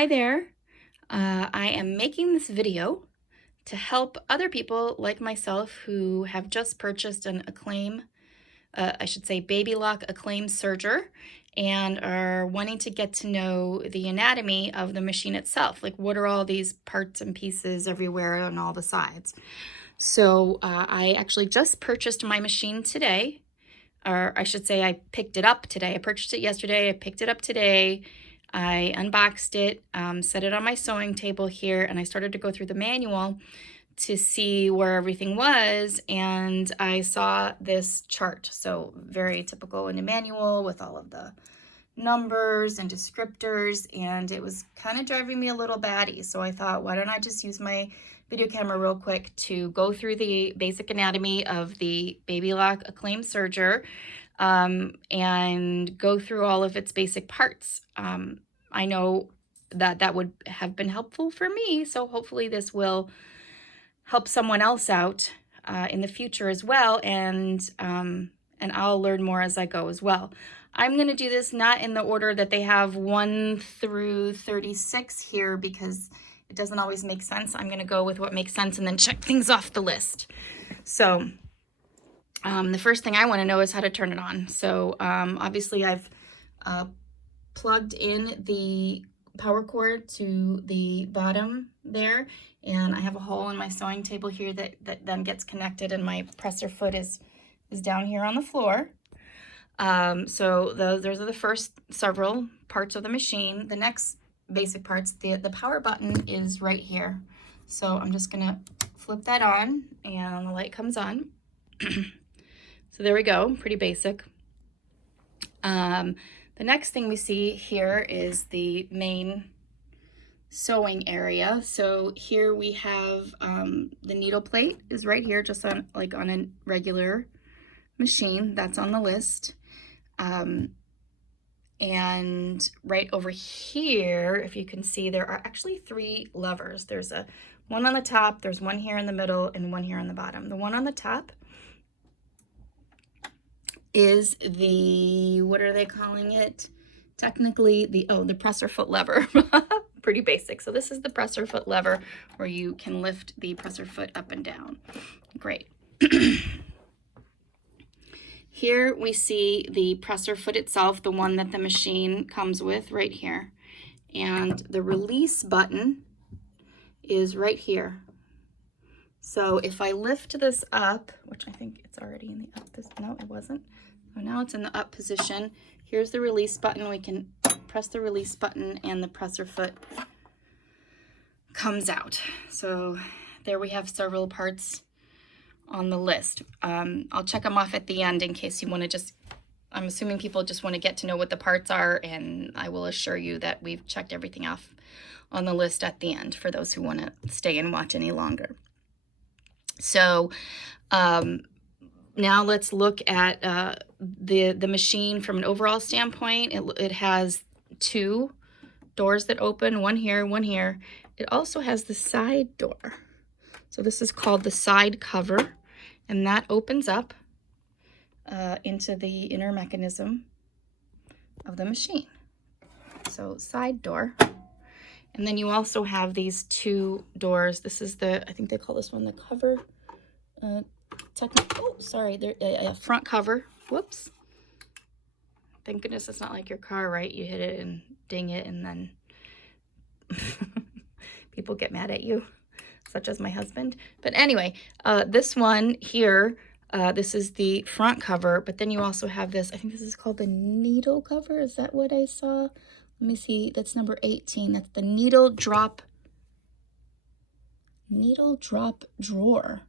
Hi there. I am making this video to help other people like myself who have just purchased an Baby Lock Acclaim Serger and are wanting to get to know the anatomy of the machine itself. Like, what are all these parts and pieces everywhere on all the sides? So I actually just purchased my machine today, or I should say I picked it up today. I purchased it yesterday, I picked it up today. I unboxed it, set it on my sewing table here, and I started to go through the manual to see where everything was, and I saw this chart. So very typical in a manual with all of the numbers and descriptors, and it was kind of driving me a little batty. So I thought, why don't I just use my video camera real quick to go through the basic anatomy of the Baby Lock Acclaim Serger, and go through all of its basic parts. I know that would have been helpful for me, so hopefully this will help someone else out in the future as well, and I'll learn more as I go as well. I'm going to do this not in the order that they have 1 through 36 here, because it doesn't always make sense. I'm going to go with what makes sense and then check things off the list. So the first thing I want to know is how to turn it on. So obviously I've plugged in the power cord to the bottom there, and I have a hole in my sewing table here that then gets connected, and my presser foot is down here on the floor. So those are the first several parts of the machine. The next basic parts, the power button is right here. So I'm just gonna flip that on and the light comes on. So there we go, pretty basic. The next thing we see here is the main sewing area. So here we have the needle plate is right here, just on a regular machine. That's on the list. And right over here, if you can see, there are actually 3 levers. There's one on the top, there's one here in the middle, and one here on the bottom. The one on the top is the, what are they calling it? Technically the presser foot lever. Pretty basic. So this is the presser foot lever where you can lift the presser foot up and down. Great. Here we see the presser foot itself, the one that the machine comes with right here. And the release button is right here. So if I lift this up, which I think it's already in the up position, no, it wasn't. So now it's in the up position. Here's the release button. We can press the release button and the presser foot comes out. So there we have several parts on the list. I'll check them off at the end in case you want to just, I'm assuming people just want to get to know what the parts are, and I will assure you that we've checked everything off on the list at the end for those who want to stay and watch any longer. So now let's look at the machine from an overall standpoint. It has 2 doors that open, one here, one here. It also has the side door. So this is called the side cover, and that opens up into the inner mechanism of the machine. So side door. And then you also have these 2 doors. This is I think they call this one the cover. Front cover. Whoops. Thank goodness it's not like your car, right? You hit it and ding it, and then people get mad at you, such as my husband. But anyway, this one here, this is the front cover, but then you also have this, I think this is called the needle cover. Is that what I saw? Let me see, that's number 18. That's the needle drop drawer.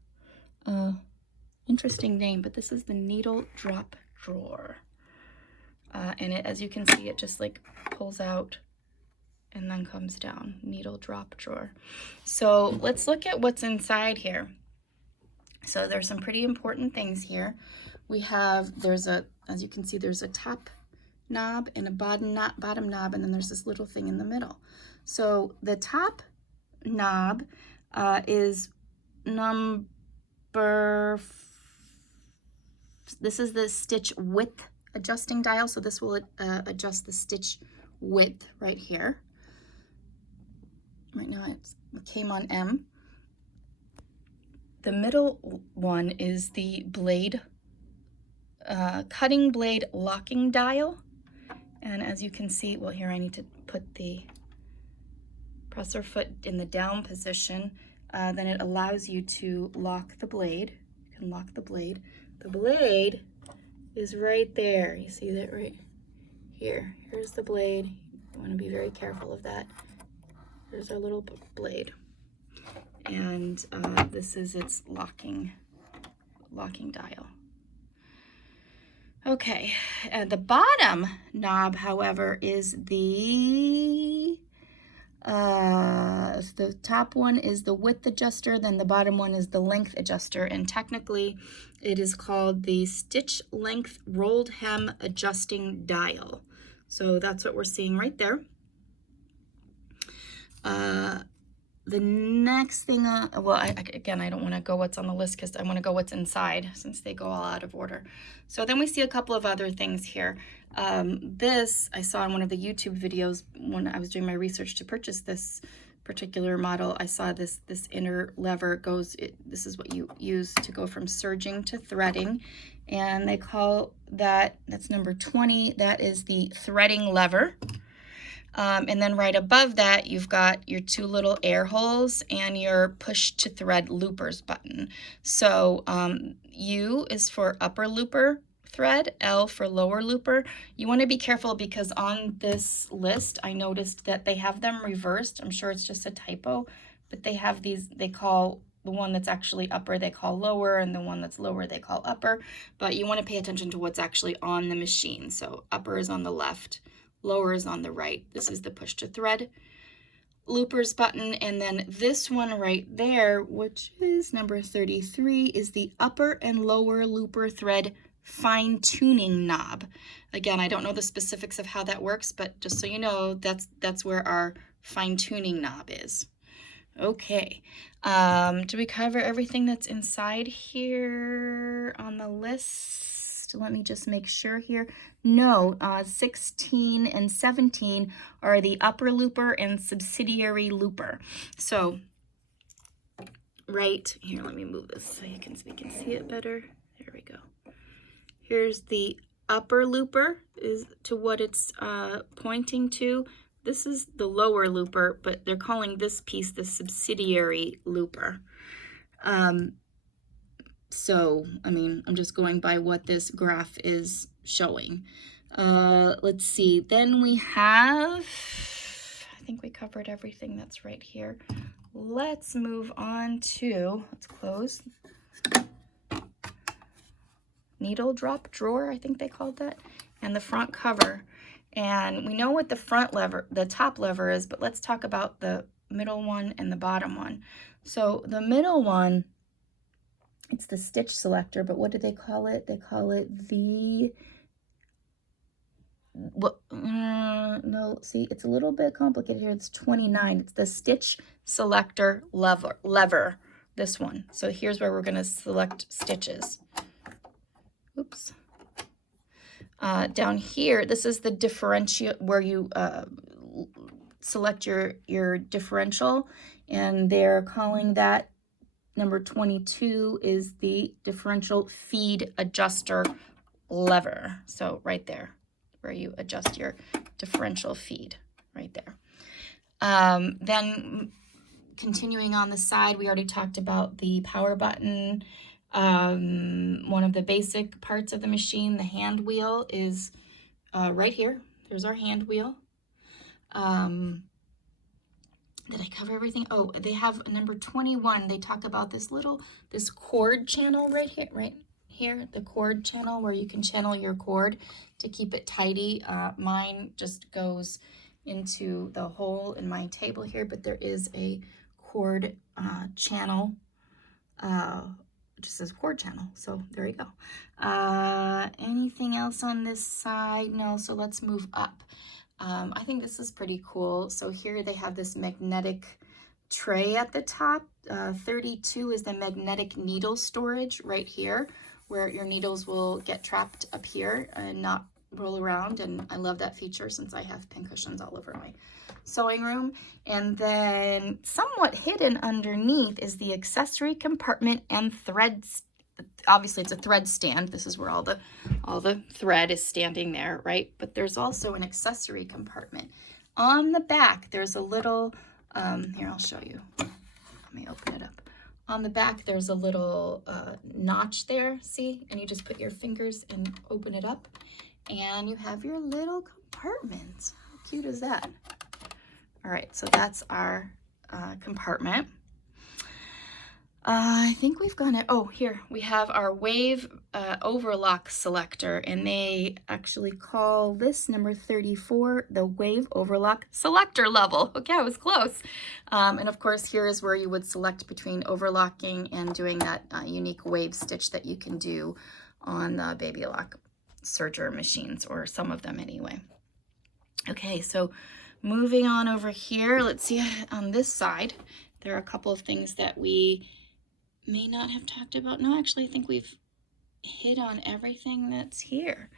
Interesting name, but this is the needle drop drawer. And it, as you can see, it just like pulls out and then comes down. Needle drop drawer. So let's look at what's inside here. So there's some pretty important things here. We have, as you can see, there's a top knob and a bottom knob, and then there's this little thing in the middle. So the top knob is this is the stitch width adjusting dial, so this will adjust the stitch width right here. Right now it came on M. The middle one is the blade, cutting blade locking dial. And as you can see, well, here I need to put the presser foot in the down position. Then it allows you to lock the blade. You can lock the blade. The blade is right there. You see that right here? Here's the blade. You want to be very careful of that. There's our little blade. And this is its locking dial. Okay, the bottom knob, however, is the top one is the width adjuster, then the bottom one is the length adjuster, and technically it is called the stitch length rolled hem adjusting dial. So that's what we're seeing right there. The next thing, again, I don't want to go what's on the list because I want to go what's inside since they go all out of order. So then we see a couple of other things here. This I saw in one of the YouTube videos when I was doing my research to purchase this particular model. I saw this inner lever goes, this is what you use to go from serging to threading. And they call that's number 20, that is the threading lever. And then right above that, you've got your two little air holes and your push to thread loopers button. So U is for upper looper thread, L for lower looper. You want to be careful because on this list, I noticed that they have them reversed. I'm sure it's just a typo, but they have these, they call the one that's actually upper, they call lower, and the one that's lower, they call upper. But you want to pay attention to what's actually on the machine. So upper is on the left, lower is on the right. This is the push to thread loopers button. And then this one right there, which is number 33, is the upper and lower looper thread fine tuning knob. Again, I don't know the specifics of how that works, but just so you know, that's where our fine tuning knob is. Okay, do we cover everything that's inside here on the list? Let me just make sure here. No, 16 and 17 are the upper looper and subsidiary looper. So right here, let me move this so we can see it better. There we go. Here's the upper looper is to what it's pointing to. This is the lower looper, but they're calling this piece the subsidiary looper. So, I mean, I'm just going by what this graph is showing. Let's see. Then we have, I think we covered everything that's right here. Let's move on to, let's close. Needle drop drawer, I think they called that, and the front cover. And we know what the front lever, the top lever is, but let's talk about the middle one and the bottom one. So the middle one, it's the stitch selector, but what do they call it? They call it the, no, see, it's a little bit complicated here. It's 29. It's the stitch selector lever, this one. So here's where we're going to select stitches. Oops. Down here, this is the differential where you select your differential, and they're calling that number 22 is the differential feed adjuster lever. So right there, where you adjust your differential feed, right there. Then continuing on the side, we already talked about the power button. One of the basic parts of the machine, the hand wheel, is right here. There's our hand wheel. Did I cover everything? Oh, they have number 21. They talk about this cord channel right here, the cord channel where you can channel your cord to keep it tidy. Mine just goes into the hole in my table here, but there is a cord channel. Just says cord channel, so there you go. Anything else on this side? No, so let's move up. I think this is pretty cool. So here they have this magnetic tray at the top. 32 is the magnetic needle storage right here, where your needles will get trapped up here and not roll around. And I love that feature since I have pincushions all over my sewing room. And then somewhat hidden underneath is the accessory compartment and threads. Obviously it's a thread stand. This is where all the thread is standing there, right? But there's also an accessory compartment. On the back, there's a little, here, I'll show you. Let me open it up. On the back, there's a little notch there, see? And you just put your fingers and open it up. And you have your little compartment. How cute is that? All right, so that's our compartment. I think we've gone it. Oh, here we have our wave overlock selector, and they actually call this number 34 the wave overlock selector level. Okay, I was close. And of course, here is where you would select between overlocking and doing that unique wave stitch that you can do on the Baby Lock Serger machines, or some of them anyway. Okay, so moving on over here, let's see on this side, there are a couple of things that we may not have talked about. No, actually, I think we've hit on everything that's here.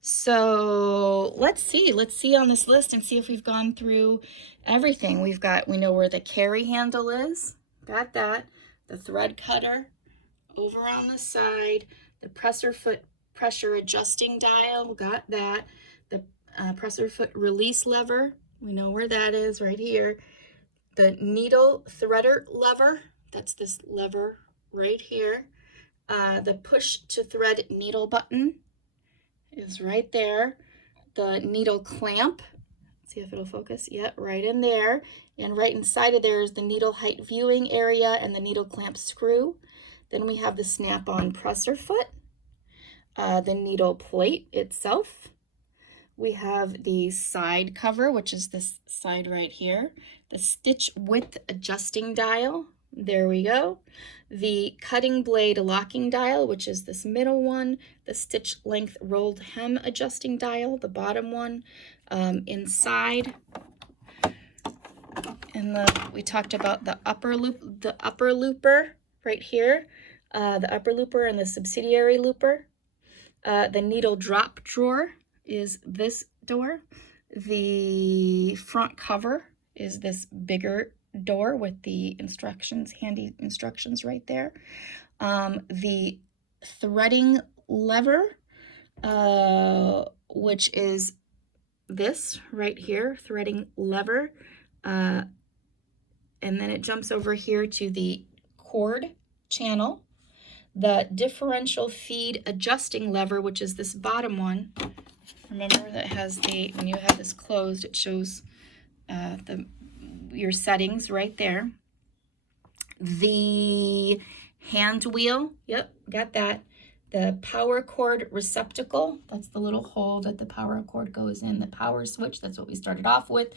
So let's see on this list and see if we've gone through everything. We know where the carry handle is, got that. The thread cutter over on the side, the presser foot pressure adjusting dial, got that. The presser foot release lever, we know where that is, right here. The needle threader lever, that's this lever right here. The push to thread needle button is right there. The needle clamp, see if it'll focus, yeah, right in there. And right inside of there is the needle height viewing area and the needle clamp screw. Then we have the snap-on presser foot, the needle plate itself. We have the side cover, which is this side right here. The stitch width adjusting dial, there we go. The cutting blade locking dial, which is this middle one. The stitch length rolled hem adjusting dial, the bottom one. Inside, and we talked about the upper looper right here. The upper looper and the subsidiary looper. The needle drop drawer is this door. The front cover is this bigger door with the instructions, handy instructions right there. The threading lever, which is this right here, threading lever. And then it jumps over here to the cord channel. The differential feed adjusting lever, which is this bottom one. Remember that has when you have this closed, it shows your settings right there. The hand wheel, yep, got that. The power cord receptacle, that's the little hole that the power cord goes in. The power switch, that's what we started off with.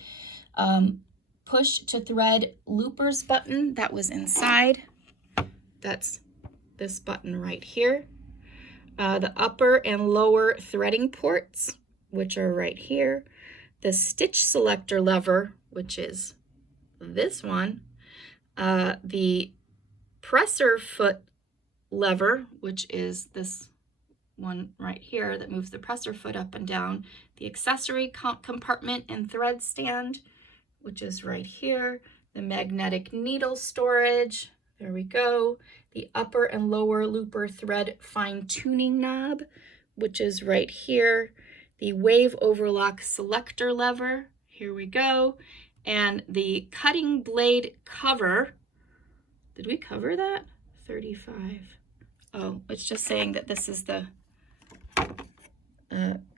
Push to thread loopers button, that was inside. That's this button right here. The upper and lower threading ports, which are right here. The stitch selector lever, which is this one. The presser foot lever, which is this one right here that moves the presser foot up and down. The accessory compartment and thread stand, which is right here. The magnetic needle storage, there we go. The upper and lower looper thread fine tuning knob, which is right here. The wave overlock selector lever, here we go. And the cutting blade cover, did we cover that? 35. Oh, it's just saying that this is the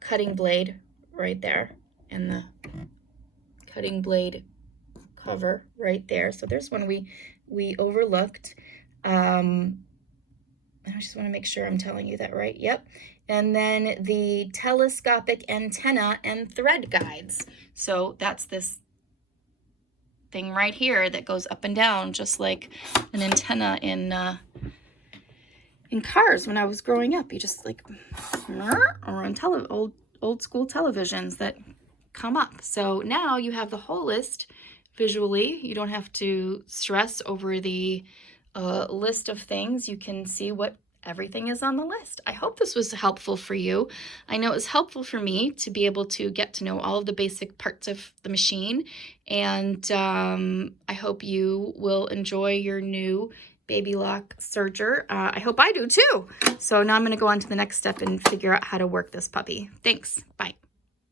cutting blade right there, and the cutting blade cover right there. So there's one we overlooked. I just want to make sure I'm telling you that right. Yep. And then the telescopic antenna and thread guides. So that's this thing right here that goes up and down, just like an antenna in cars when I was growing up. You just like, or on old school televisions that come up. So now you have the whole list visually. You don't have to stress over the list of things. You can see what everything is on the list. I hope this was helpful for you. I know it was helpful for me to be able to get to know all of the basic parts of the machine, and I hope you will enjoy your new Baby Lock Serger. I hope I do too. So now I'm going to go on to the next step and figure out how to work this puppy. Thanks. Bye.